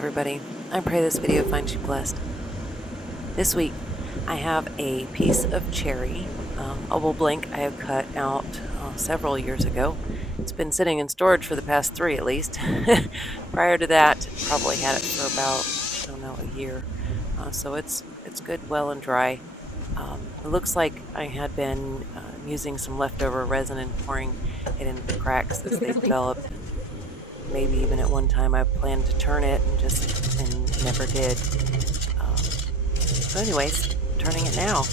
everybody, I pray this video finds you blessed. This week I have a piece of cherry, oval blank I have cut out several years ago. It's been sitting in storage for the past 3 at least. Prior to that, probably had it for about, I don't know, a year. So it's good, well and dry. It looks like I had been using some leftover resin and pouring it into the cracks as they developed. Maybe even at one time I planned to turn it and never did. So anyways, turning it now.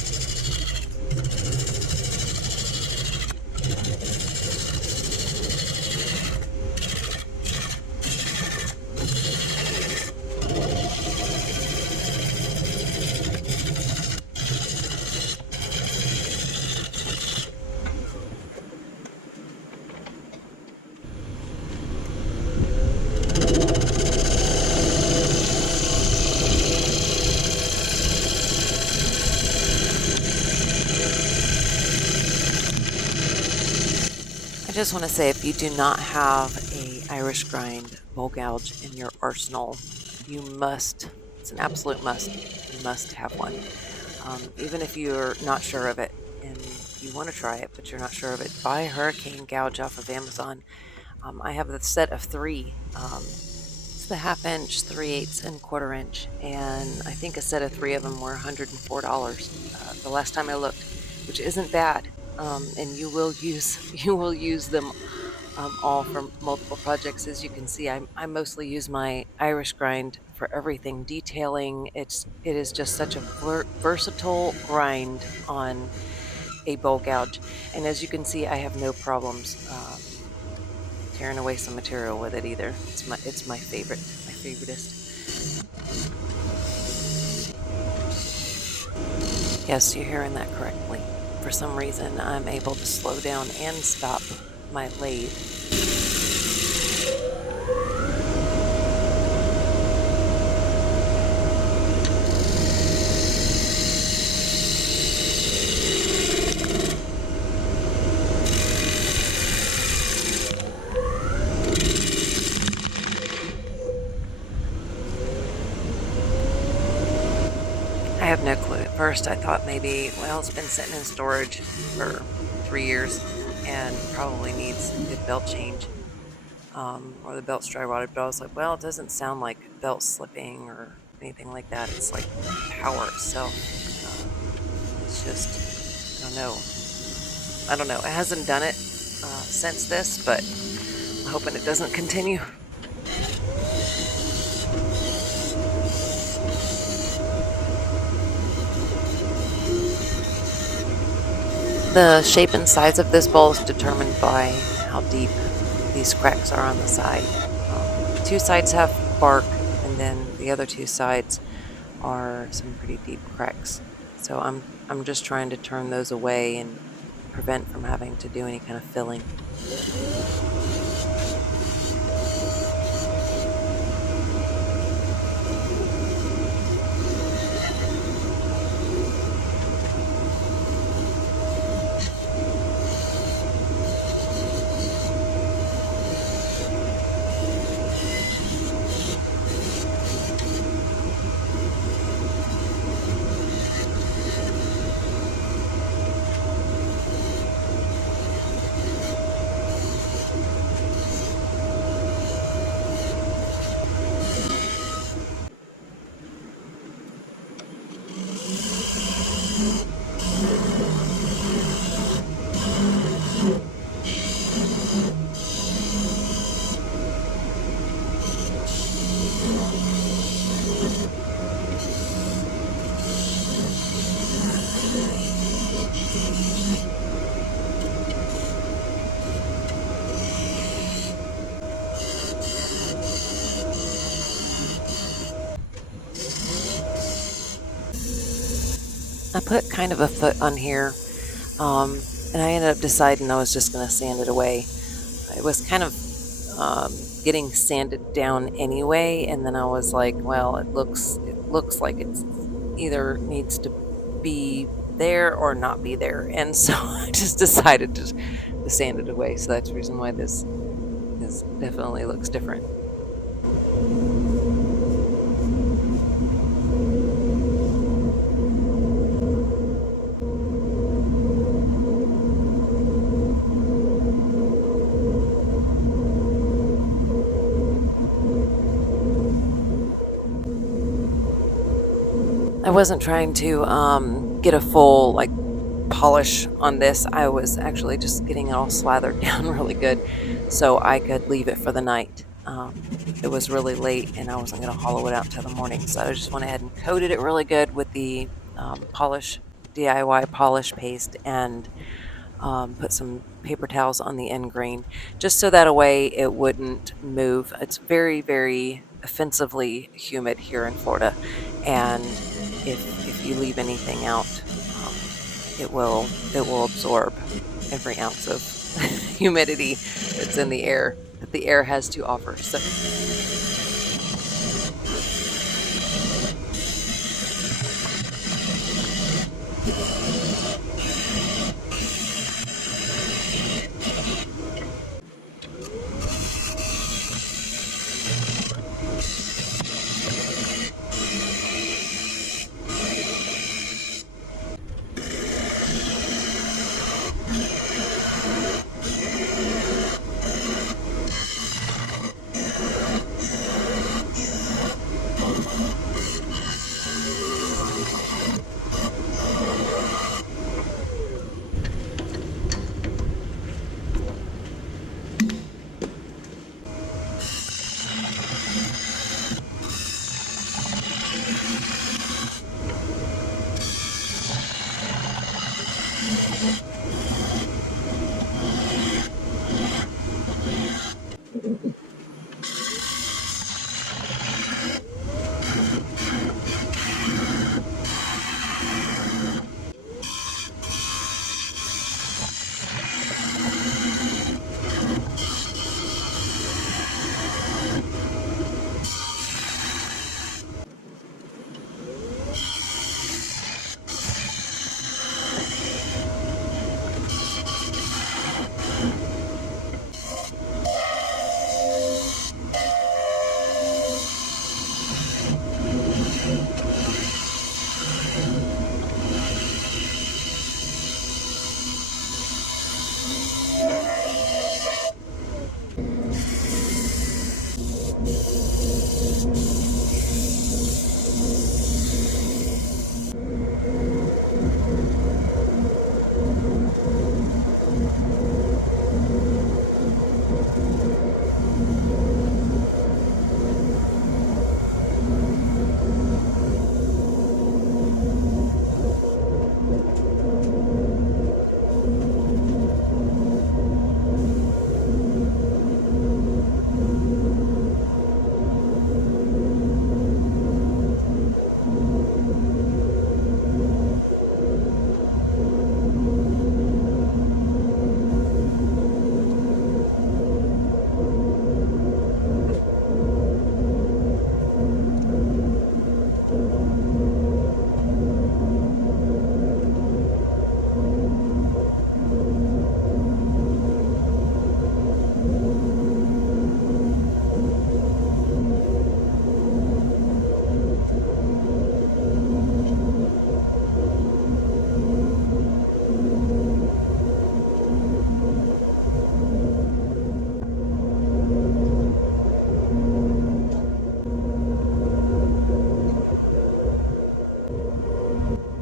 I just want to say, if you do not have a Irish grind bowl gouge in your arsenal, you must, it's an absolute must, you must have one. Even if you're not sure of it and you want to try it but you're not sure of it, buy a Hurricane gouge off of Amazon. I have the set of 3. It's the 1/2 inch, 3/8, and 1/4 inch, and I think a set of 3 of them were $104 the last time I looked, which isn't bad. And you will use them all for multiple projects. As you can see, I mostly use my Irish grind for everything. Detailing, it is just such a versatile grind on a bowl gouge, and as you can see, I have no problems tearing away some material with it either. It's my favoriteest. Yes, you're hearing that correctly. For some reason, I'm able to slow down and stop my lathe. I have no clue. At first I thought maybe, well, it's been sitting in storage for 3 years and probably needs a good belt change, or the belt's dry rotted, but I was like, well, it doesn't sound like belt slipping or anything like that. It's like power itself. It's just, I don't know. It hasn't done it since this, but I'm hoping it doesn't continue. The shape and size of this bowl is determined by how deep these cracks are on the side. 2 sides have bark, and then the other 2 sides are some pretty deep cracks. So I'm just trying to turn those away and prevent from having to do any kind of filling. I put kind of a foot on here, and I ended up deciding I was just going to sand it away. It was kind of getting sanded down anyway, and then I was like, well, it looks like it's either needs to be there or not be there, and so I just decided to sand it away. So that's the reason why this definitely looks different. I wasn't trying to get a full like polish on this. I was actually just getting it all slathered down really good so I could leave it for the night. It was really late and I wasn't going to hollow it out till the morning, so I just went ahead and coated it really good with the polish DIY polish paste and put some paper towels on the end grain just so that a way it wouldn't move. It's very, very offensively humid here in Florida, and if you leave anything out, it will absorb every ounce of humidity that's in the air that the air has to offer. So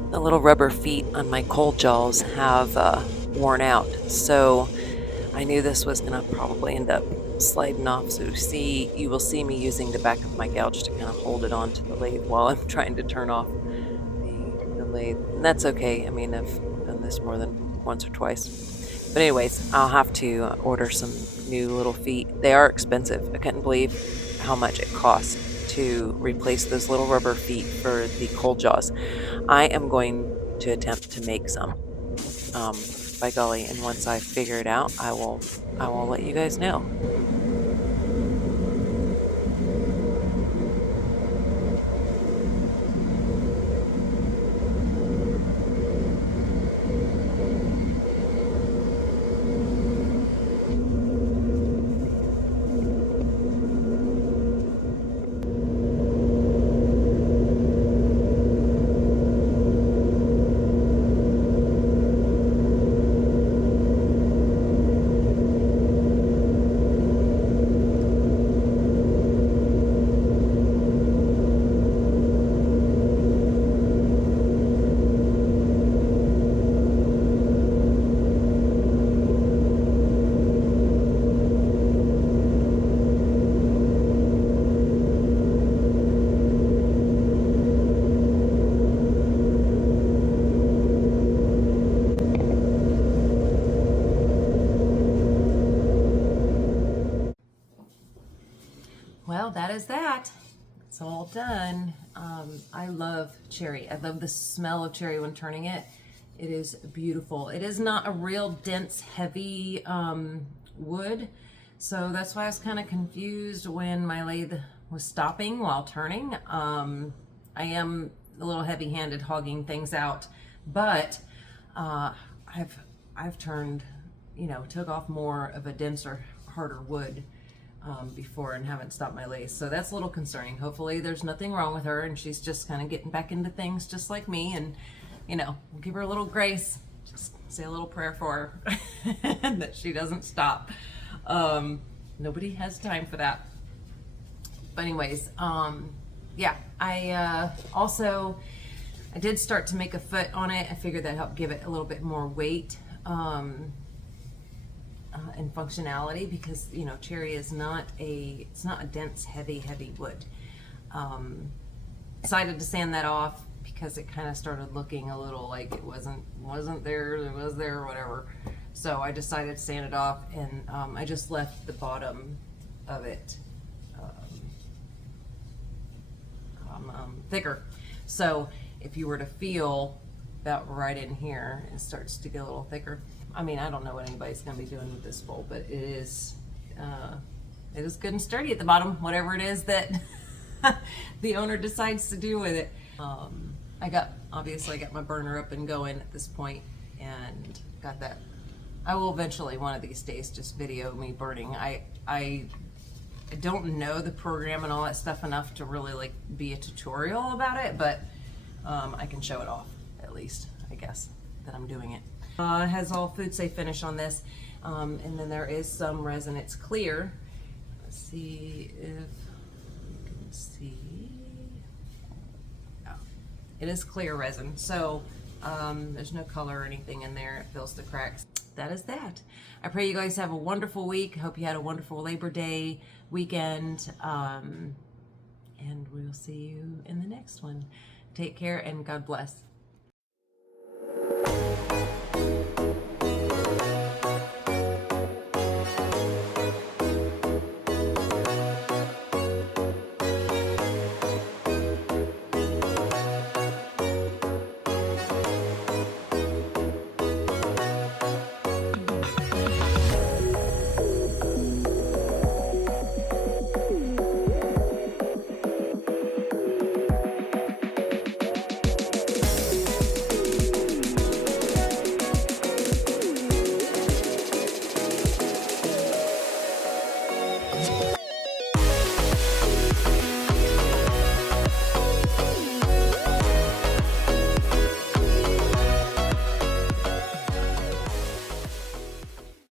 the little rubber feet on my cold jaws have worn out, so I knew this was going to probably end up sliding off. So you will see me using the back of my gouge to kind of hold it onto the lathe while I'm trying to turn off the lathe. And that's okay. I mean, I've done this more than once or twice. But anyways, I'll have to order some new little feet. They are expensive. I couldn't believe how much it cost to replace those little rubber feet for the cold jaws. I am going to attempt to make some. By golly, and once I figure it out, I will let you guys know. it's all done. I love cherry. I love the smell of cherry when turning it. It is beautiful. It is not a real dense, heavy wood, so that's why I was kind of confused when my lathe was stopping while turning. I am a little heavy-handed hogging things out, but I've turned, you know, took off more of a denser, harder wood before and haven't stopped my lathe, so that's a little concerning. Hopefully there's nothing wrong with her and she's just kind of getting back into things just like me, and you know, we'll give her a little grace, just say a little prayer for her that she doesn't stop. Nobody has time for that. But anyways, yeah, I did start to make a foot on it. I figured that helped give it a little bit more weight and functionality, because you know, cherry is not a dense, heavy wood. Decided to sand that off because it kind of started looking a little like it wasn't there, it was there, or whatever. So I decided to sand it off, and I just left the bottom of it thicker. So if you were to feel about right in here, it starts to get a little thicker. I mean, I don't know what anybody's going to be doing with this bowl, but it is good and sturdy at the bottom, whatever it is that the owner decides to do with it. Obviously I got my burner up and going at this point, and got that. I will eventually, one of these days, just video me burning. I don't know the program and all that stuff enough to really like be a tutorial about it, but I can show it off at least, I guess, that I'm doing it. It has all food safe finish on this, and then there is some resin. It's clear. Let's see if you can see. Oh, it is clear resin, so there's no color or anything in there. It fills the cracks. That is that. I pray you guys have a wonderful week. Hope you had a wonderful Labor Day weekend, and we'll see you in the next one. Take care and God bless.